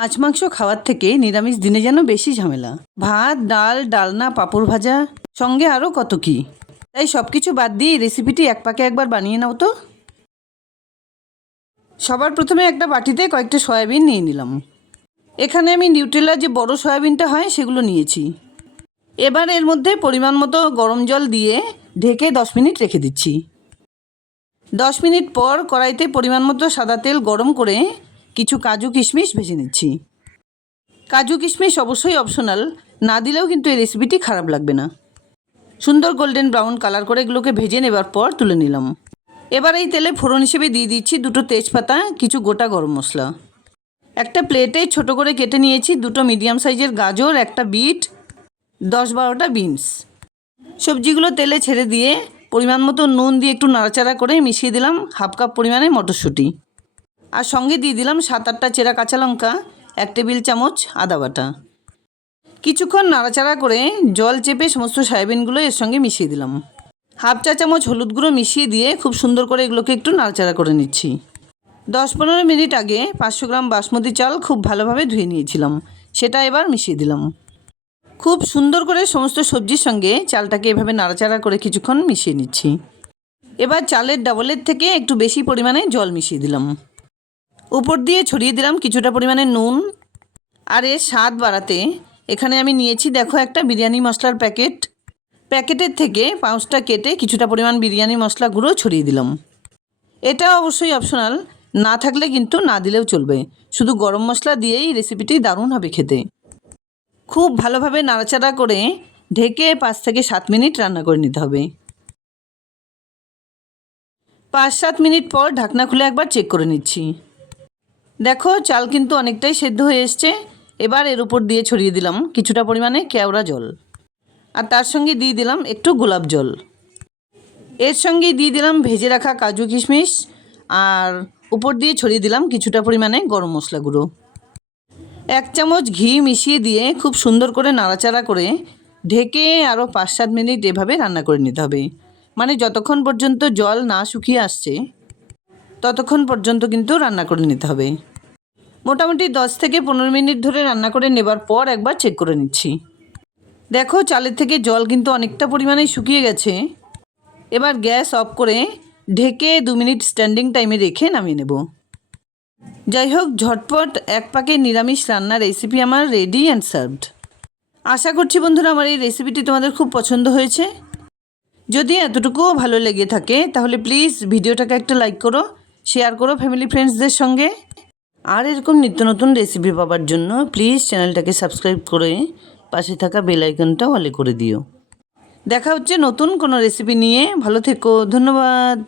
মাছ মাংস খাওয়ার থেকে নিরামিষ দিনে যেন বেশি ঝামেলা। ভাত, ডাল, ডালনা, পাঁপড় ভাজা, সঙ্গে আরও কত কী। তাই সব কিছু বাদ দিয়ে রেসিপিটি এক পাকে একবার বানিয়ে নাও তো। সবার প্রথমে একটা বাটিতে কয়েকটা সয়াবিন নিয়ে নিলাম। এখানে আমি নিউট্রেলার যে বড় সয়াবিনটা হয় সেগুলো নিয়েছি। এবার এর মধ্যে পরিমাণ মতো গরম জল দিয়ে ঢেকে 10 মিনিট রেখে দিচ্ছি। 10 মিনিট পর কড়াইতে পরিমাণ মতো সাদা তেল গরম করে কিছু কাজু কিশমিশ ভেজে নিচ্ছি। কাজু কিশমিশ অবশ্যই অপশনাল, না দিলেও কিন্তু এই রেসিপিটি খারাপ লাগবে না। সুন্দর গোল্ডেন ব্রাউন কালার করে এগুলোকে ভেজে নেবার পর তুলে নিলাম। এবার এই তেলে ফোড়ন হিসেবে দিয়ে দিচ্ছি 2টো তেজপাতা, কিছু গোটা গরম মশলা। একটা প্লেটে ছোট করে কেটে নিয়েছি 2টো মিডিয়াম সাইজের গাজর, একটা বিট, 10-12টা বিনস। সবজিগুলো তেলে ছেড়ে দিয়ে পরিমাণ মতো নুন দিয়ে একটু নাড়াচাড়া করে মিশিয়ে দিলাম 1/2 কাপ পরিমাণে মটরশুঁটি। আর সঙ্গে দিয়ে দিলাম 7-8টা চেরা কাঁচা লঙ্কা, 1 টেবিল চামচ আদা বাটা। কিছুক্ষণ নাড়াচাড়া করে জল চেপে সমস্ত সয়াবিনগুলো এর সঙ্গে মিশিয়ে দিলাম। 1/2 চা চামচ হলুদ গুঁড়ো মিশিয়ে দিয়ে খুব সুন্দর করে এগুলোকে একটু নাড়াচাড়া করে নিচ্ছি। 10-15 মিনিট আগে 500 গ্রাম বাসমতি চাল খুব ভালোভাবে ধুয়ে নিয়েছিলাম, সেটা এবার মিশিয়ে দিলাম। খুব সুন্দর করে সমস্ত সবজির সঙ্গে চালটাকে এভাবে নাড়াচাড়া করে কিছুক্ষণ মিশিয়ে নিচ্ছি। এবার চালের ডাবলের থেকে একটু বেশি পরিমাণে জল মিশিয়ে দিলাম। উপর দিয়ে ছড়িয়ে দিলাম কিছুটা পরিমাণে নুন। আর এর স্বাদ বাড়াতে এখানে আমি নিয়েছি দেখো একটা বিরিয়ানি মশলার প্যাকেট। প্যাকেটের থেকে পাউচটা কেটে কিছুটা পরিমাণ বিরিয়ানি মশলা গুঁড়ো ছড়িয়ে দিলাম। এটা অবশ্যই অপশনাল, না থাকলে কিন্তু না দিলেও চলবে। শুধু গরম মশলা দিয়েই রেসিপিটি দারুণ হবে খেতে। খুব ভালোভাবে নাড়াচাড়া করে ঢেকে 5 থেকে 7 মিনিট রান্না করে নিতে হবে। 5-7 মিনিট পর ঢাকনা খুলে একবার চেক করে নিচ্ছি। দেখো চাল কিন্তু অনেকটাই সেদ্ধ হয়ে এসছে। এবার এর উপর দিয়ে ছড়িয়ে দিলাম কিছুটা পরিমাণে কেওড়া জল, আর তার সঙ্গে দিয়ে দিলাম একটু গোলাপ জল। এর সঙ্গে দিয়ে দিলাম ভেজে রাখা কাজু কিশমিশ, আর উপর দিয়ে ছড়িয়ে দিলাম কিছুটা পরিমাণে গরম মশলা গুঁড়ো। 1 চামচ ঘি মিশিয়ে দিয়ে খুব সুন্দর করে নাড়াচাড়া করে ঢেকে আরও 5-7 মিনিট এভাবে রান্না করে নিতে হবে। মানে যতক্ষণ পর্যন্ত জল না শুকিয়ে আসছে ততক্ষণ পর্যন্ত কিন্তু রান্না করে নিতে হবে। মোটামুটি 10 থেকে 15 মিনিট ধরে রান্না করে নেবার পর একবার চেক করে নিচ্ছি। দেখো চালের থেকে জল কিন্তু অনেকটা পরিমাণে শুকিয়ে গেছে। এবার গ্যাস অফ করে ঢেকে 2 মিনিট স্ট্যান্ডিং টাইমে রেখে নামিয়ে নেব। যাই হোক, ঝটপট এক পাকে নিরামিষ রান্নার রেসিপি আমার রেডি অ্যান্ড সার্ভড। আশা করছি বন্ধুরা আমার এই রেসিপিটি তোমাদের খুব পছন্দ হয়েছে। যদি এতটুকুও ভালো লেগে থাকে তাহলে প্লিজ ভিডিওটাকে একটা লাইক করো, শেয়ার করো ফ্যামিলি ফ্রেন্ডসদের সঙ্গে। আর এরকম নিত্য নতুন রেসিপি পাওয়ার জন্য প্লিজ চ্যানেলটাকে সাবস্ক্রাইব করে পাশে থাকা বেল আইকনটা অলে করে দিও। দেখা হচ্ছে নতুন কোনো রেসিপি নিয়ে। ভালো থেকো, ধন্যবাদ।